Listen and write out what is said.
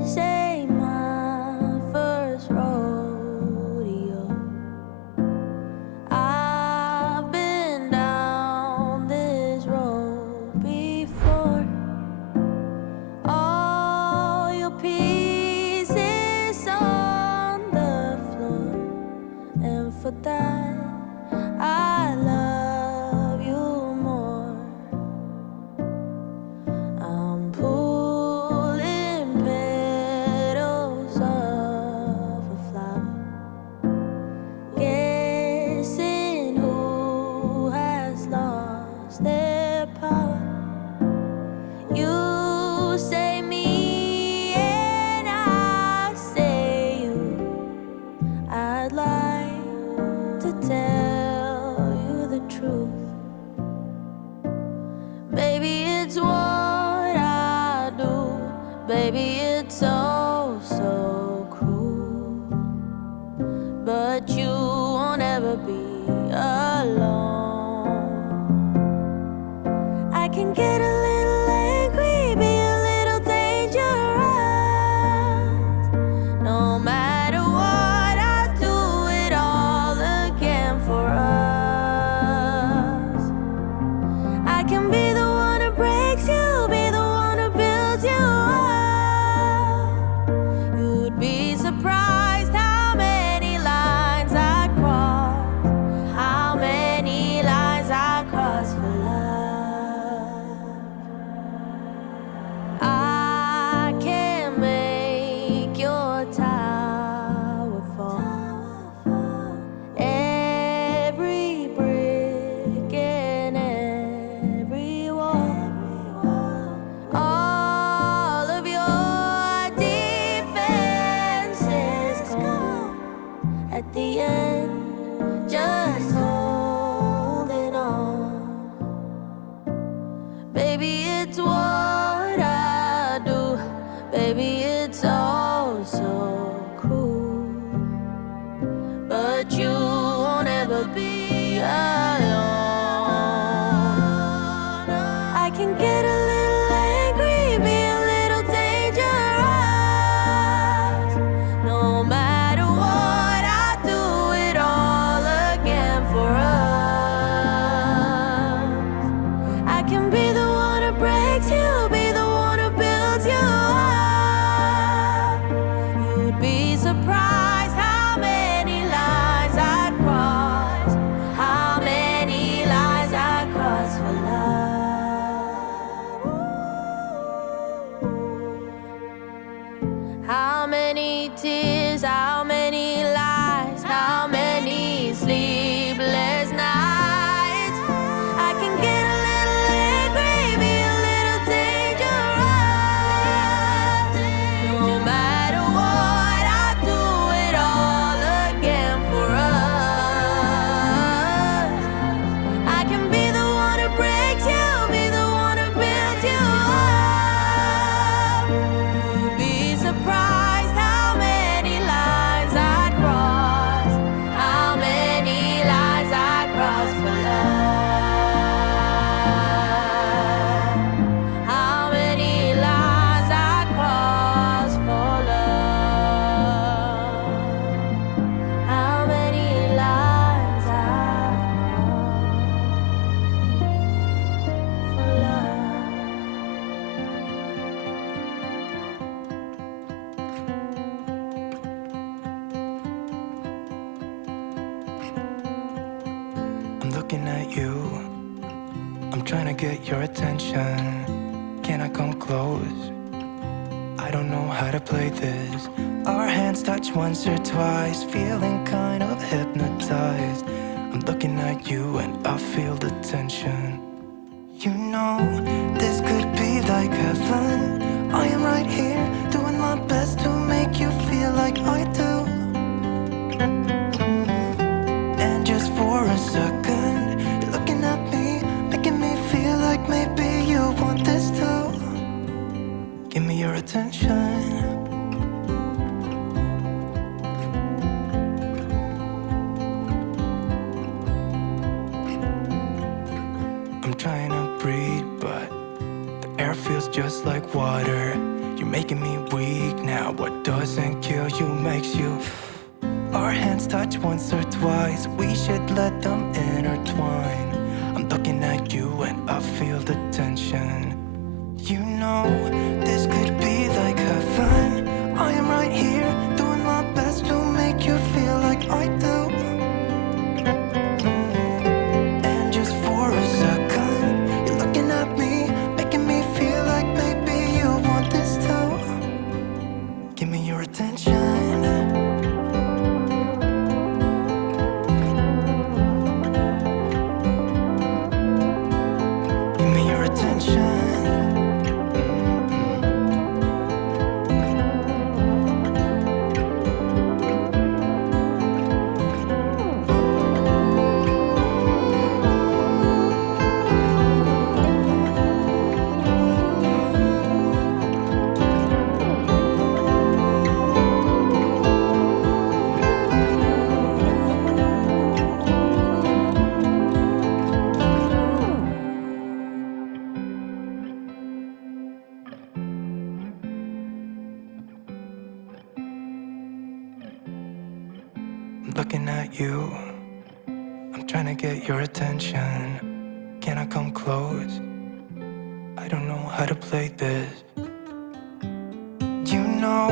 This ain't my first rodeo. I've been down this road before. All your pieces on the floor, and for that I love you more. I'm pulling petals of a flower, guessing who has lost their power. You say me and I say you. I'd like to tell you the truth. Baby, it's what I do. Baby, it's so cruel. But you won't ever be alone. I can get a little angry, be a little dangerous. No matter what, I do it all again for us. I can be the one who breaks you, be the one who builds you up. You'd be surprised how many lines I cross, how many lines I cross for love. I can make your tower fall, every brick and every wall, all of your defenses gone. At the end, just holding on. Baby, it's what I do. Baby, it's so cruel. But you won't ever be alone. I can get a little angry, be a little dangerous. No matter what, I do it all again for us. I can be the one who breaks you, be the one who builds you up. You'd be surprised how many lines I cross, how many lines I cross for love. How many tears, how many lies, how many sleepless nights. I can get a little angry, be a little dangerous. No matter what, I do it all again for us. I can be the one who breaks you, be the one who builds you up. You'd be surprised how many lines I cross, how many lines I cross for love. How many lines I cross for love. How many lines I cross for love. I'm looking at you, I'm trying to get your attention. Can I come close? I don't know how to play this. Our hands touch once or twice, feeling kind of hypnotized. I'm looking at you and I feel the tension. You know, this could be like heaven. I am right here, doing my best to make you feel like I do. And just for a second, you're looking at me, making me feel like maybe you want this too. Give me your attention. I'm trying to breathe, but the air feels just just like water. You're making me weak now. What doesn't kill you makes you. Our hands touch once or twice. We should let them intertwine. I'm looking at you and I feel the tension. You know, this could be like heaven. I am right here, doing my best to make you feel like I do. And just for a second, you're looking at me, making me feel like maybe you want this too. Give me your attention. I'm looking at you. I'm trying to get your attention. Can I come close? I don't know how to play this. You know,